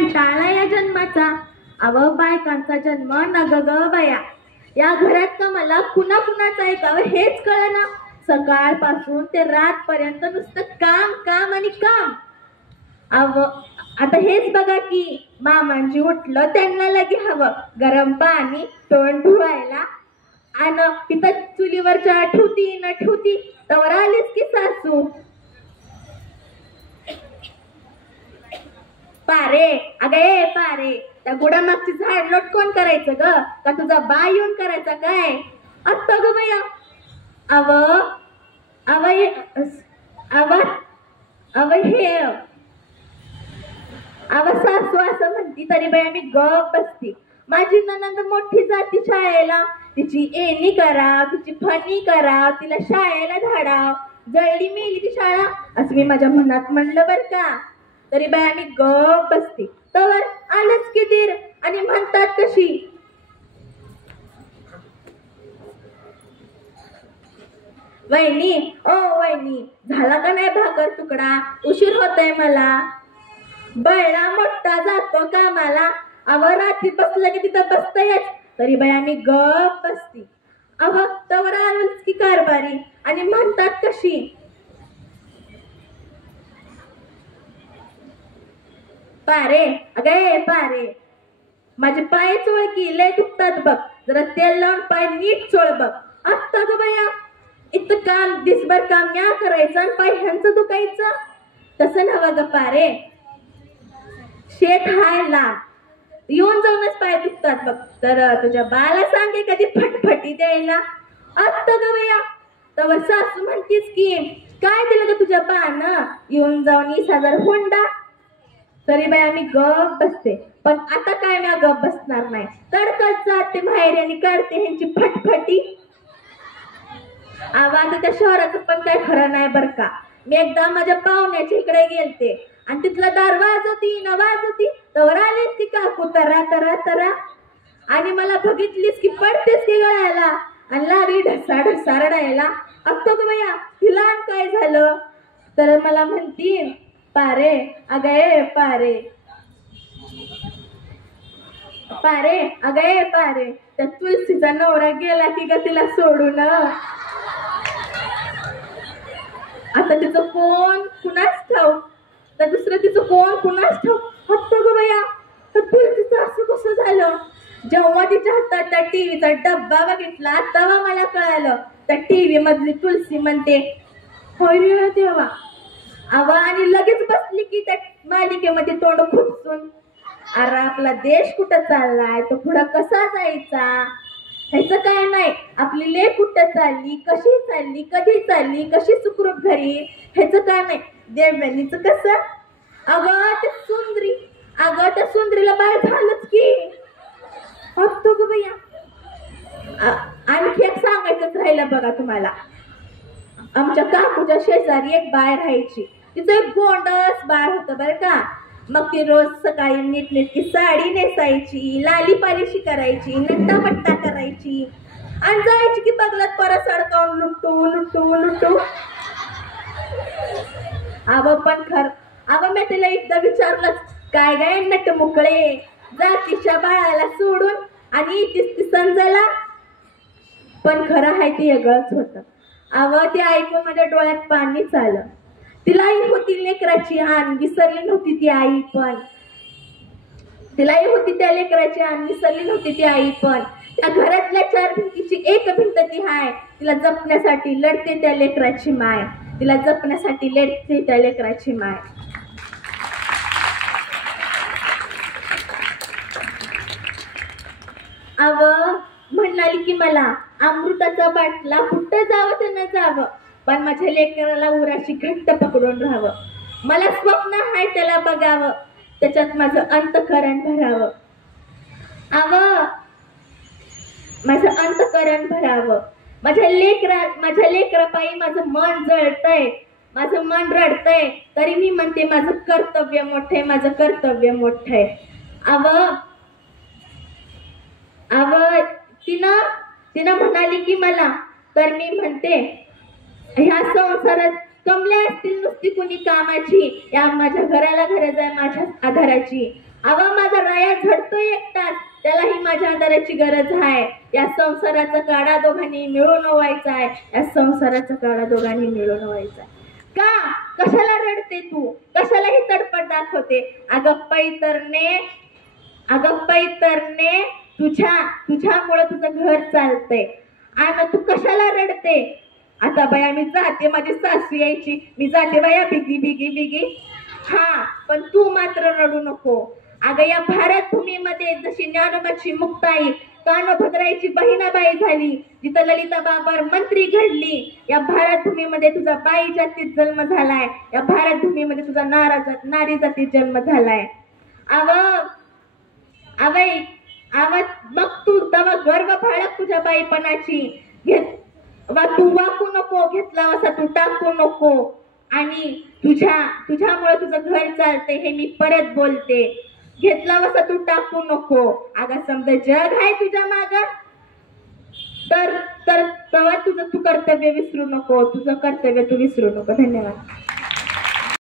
कंटाळा या जन्माचा. अव बायकांचा जन्म नग ग बया. या घरात का मला कुणा कुणाचं ऐकावं हेच कळना. सकाळपासून ते रातपर्यंत नुसतं काम काम आणि काम. अव आता हेच बघा की मामांजी उठलं त्यांना लगे हवं गरम पाणी तोंड धुवायला. आणि तिथं चुलीवरच्या ठेवती न ठेवती तवर आलीच की सासू. पारे अगे पारे त्या गुडामागची झाड लोट कोण करायचं ग का तुझा बा येऊन करायचा काय. आत्ता ग बया. अव अव अव अव हे अव सासू असं म्हणती तरी बया मी गप बसती. माझी ननंद मोठी जाती शाळेला. तिची एनी करा तिची फनी करा तिला शाळेला धाडाव. जळली मेली ती शाळा असं मी माझ्या मनात म्हणलं बर का. तरी बाय मी गप बसते. तवर आलंच की दीर आणि म्हणतात कशी वहिनी ओ वहिनी झाला का नाही भाकर तुकडा उशीर होतोय मला. बळला मोठा जातो कामाला. अव रात्री बसलं की तिथं बसतयच तरी बाय मी गप बसती. अव तवर आलंच की कारभारी आणि म्हणतात कशी पारे अगे पारे माझे पाय चोळ की लय दुखतात बघ. जरा तेल लावून पाय नीट चोळ बघ. आत्ता ग बया इतकं काम दिसभर काम म्या करायचं आणि पाय ह्यांचं दुखायचं. तसं नव्ह ग पारे. शेत हाय लांब येऊन जाऊनच पाय दुखतात बघ. तर तुझ्या बाला सांगे कधी फटफटी द्यायला. आत्ता ग बया तवर सासू म्हणतीस की काय दिलं ग तुझ्या बानं येऊन जाऊन 20,000 हुंडा. तरी बाई आम्ही गप बसते. पण आता काय मी गप बसणार नाही. तडकत जाते बाहेर आणि काढते ह्यांची फटफटी. आवाज त्या शहराचं पण काय खरं नाही बर का. मी एकदा माझ्या पाहुण्याच्या इकडे गेलते आणि तिथला दार वाजवती न वाजवती तवर आलीच की काकू तरा तरा तरा आणि मला बघितलीस की पडतेस की गळायला आणि लागली ढसा ढसा रडायला. असतो ग बया तिला काय झालं. तर मला म्हणती पारे अगे पारे पारे अगे पारे त्या तुलसीचा नवरा गेला की ग तिला सोडून. आता तिचं कोण कुणाच ठाऊ तर दुसरं तिचं कोण कुणाच ठाऊ. हत्तो ग बया तर तुलसीचं असं कसं झालं. जेव्हा तिच्या हातात त्या टीव्हीचा डब्बा बघितला तेव्हा मला कळालं त्या टीव्ही मधली तुलसी म्हणते होय देवा. अव आणि लगेच बसली की त्या मालिकेमध्ये तोंड खुपसून. अरे आपला देश कुठं चाललाय तो पुढं कसा जायचा ह्याचं काय नाही. आपली लेक कुठं चालली कशी चालली कधी चालली कशी सुखरूप घरी ह्याचं काय नाही. देवयानीचं कसं अगं ते सुंदरी अगं त्या सुंदरीला बाळ झालंच की. बघतो ग बया. आणखी एक सांगायचंच राहिलं बघा तुम्हाला. आमच्या काकूच्या शेजारी एक बाळ राहायची. तिचं एक गोंडस बाळ होतं बरं का. मग ती रोज सकाळी नीटनेटकी साडी नेसायची लाली पालिशी करायची नट्टापट्टा करायची आणि जायची की बगलात परत सडकावून लुटू लुटू लुटू. अव पण अव मी तिला एकदा विचारलं काय गाय नट मोकळे जातीच्या बाळाला सोडून आणि ती समजायला. पण खरं आहे ते वेगळंच होतं. अव ते ऐकून माझ्या डोळ्यात पाणीच आलं. तिलाही होती लेकराची आण विसरली नव्हती ती आई पण. तिलाही होती त्या लेकराची आण विसरली नव्हती ती आई पण. त्या घरातल्या 4 भिंतीची एक भिंत ती हाय. तिला जपण्यासाठी लढते त्या लेकराची माय. तिला जपण्यासाठी लढते त्या लेकराची माय. अव म्हणाली की मला अमृताचा बाटला कुठं जावं त्यांना जावं पण माझ्या लेकराला उराशी घट्ट पकडून राहावं. मला स्वप्न आहे त्याला बघावं त्याच्यात माझं अंतःकरण भरावं. अव माझं अंतःकरण भरावं. माझ्या लेकरापायी माझं मन जळतंय माझं मन रडतंय तरी मी म्हणते माझं कर्तव्य मोठंय माझं कर्तव्य मोठंय. अव तिनं म्हणाली की मला तर मी म्हणते ह्या संसारात कमल्या असतील नुसती कुणी कामाची या माझ्या घराला गरज आहे माझ्या आधाराची. आवा माझा राया झडतोय एकटाच, त्यालाही माझ्या आधाराची गरज आहे. या संसाराचा काढा दोघांनी मिळून व्हायचा आहे. या संसाराचा काढा दोघांनी मिळून व्हायचा आहे. का कशाला रडते तू, कशाला ही तडपड दाखवते? अगं पैतरने तुझ्यामुळे तुझं घर चालतंय आणि तू कशाला रडते? आता बाया मी जाते, माझी सासू यायची, मी जाते बाया बिगी बिगी बिगी. हा पण तू मात्र रडू नको. अगं या भारत भूमीमध्ये जशी ज्ञानोबाची मुक्ताई कानभद्राईची बहिणाबाई झाली, जिथं ललिता बाबर मंत्री घडली, या भारत भूमीमध्ये तुझा बाई जातीत जन्म झालाय. या भारत भूमीमध्ये तुझा नारी जातीत जन्म झालाय. मग तू तवा गर्व बाळग तुझ्या बाईपणाची. तू वाकू नको, घेतला असा तू टाकू नको. आणि तुझ्यामुळे तुझं घर चालते हे मी परत बोलते. घेतला असा तू टाकू नको. अगं समजा जग आहे तुझ्या माग, तर तवा तू कर्तव्य विसरू नको. तुझं कर्तव्य तू विसरू नको. धन्यवाद.